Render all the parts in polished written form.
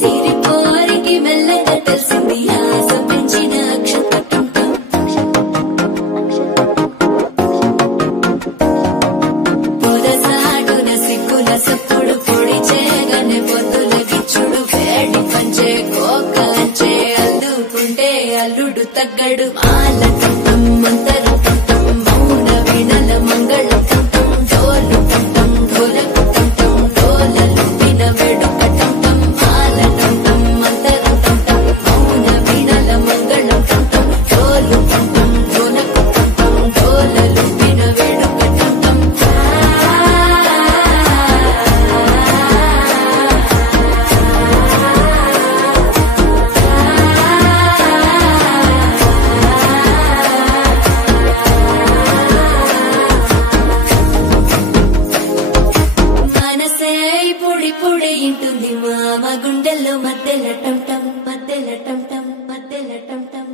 సిరిపోరికి మెల్లగా తెలిసింది ఆశ పెంచిన అక్షతటం పొదసాటున సిక్కుల సప్పుడు పొడి చేయగానే పొద్దుల గిచ్చుడు వేడి పంచే కోకలంచే అందుకుంటే అల్లుడు తగ్గడు మాల టం మంతరు టం మౌన వీణల మంగళ టం డోలు టం డోలకు టం డోలలు విన వేడుక టం మాల టం మంతరు టం మౌన వీణల మంగళ టం డోలు టం డోలకు టం డోలలు విన వేడుక టం మనసే పొడి పొడి ఇంటుంది మామ గుండెల్లో మధ్యల టం టం మధ్యల టం టం మధ్యల టం టం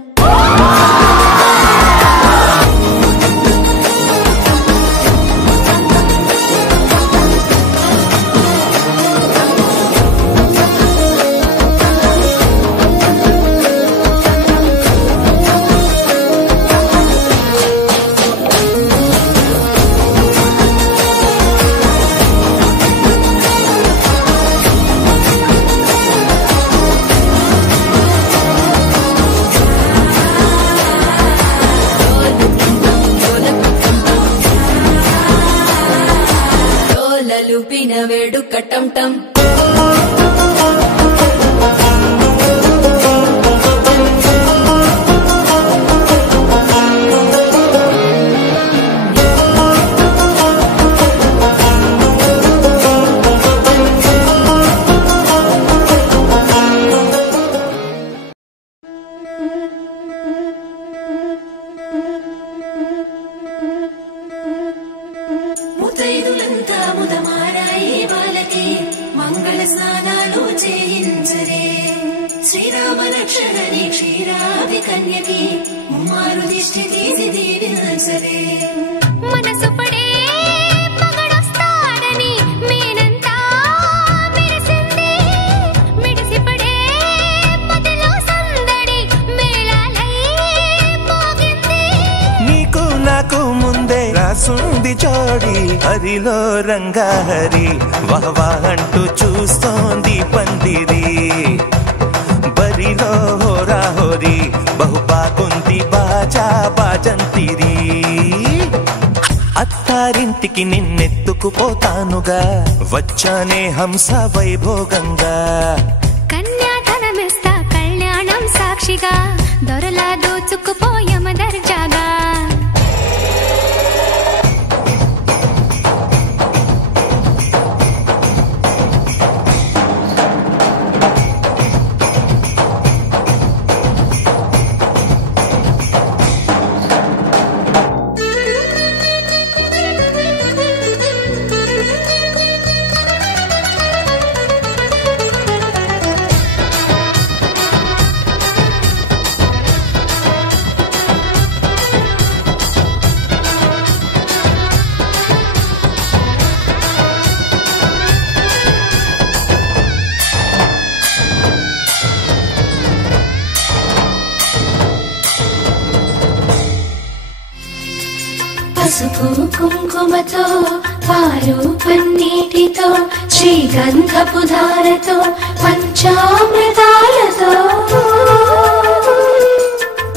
డోలలు విన వేడుక టం టం ముతైదులంతా ముదమారాయి బాలకి మంగళ స్నానాలు చేయించరే శ్రీరామ రక్షణని క్షీరాది కన్యకి ముమ్మారు దిష్టి తీసి దీవించరే మనసు పడే మగడొస్తాడని మేనంతా మెరిసింది మిడిసి పడే పతిలో సందడి మేళాలై మోగింది నీకు నాకు ముందే రాసుంది జోడి హరిలో రంగా హరి వహవా అంటూ చూస్తోంది పందిరి బరిలో హోరా హోరి బహు బాగుంది బాజా బాజంతిరి అత్తారింటికి నిన్నెత్తుకుపోతానుగా వచ్చానే హంస వైభోగంగా కన్యాధనమిస్తా కళ్యాణం సాక్షిగా దొరలా దోచుకుపోయమ దర్జాగా పసుపు కుంకుమతో పాలు పన్నీటితో శ్రీగంధపు ధారతో పంచామృతాలతో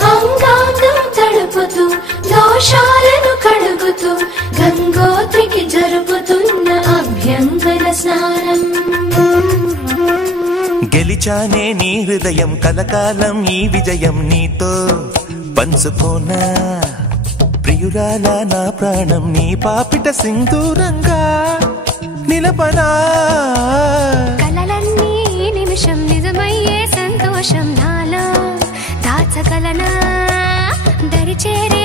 అంగాంగం తడుపుతూ దోషాలను కడుగుతూ గంగోత్రికి జరుపుతున్న అభ్యంగన స్నానం గెలిచానే నీ హృదయం కలకాలం ఈ విజయం నీతో పంచుకోనా ప్రియురాల నా ప్రాణం నీ పాపిట సింధూరంగా నిలపనా కలలన్నీ నిమిషం నిజమయ్యే సంతోషం నాలో దాచగలనా దరిచేరే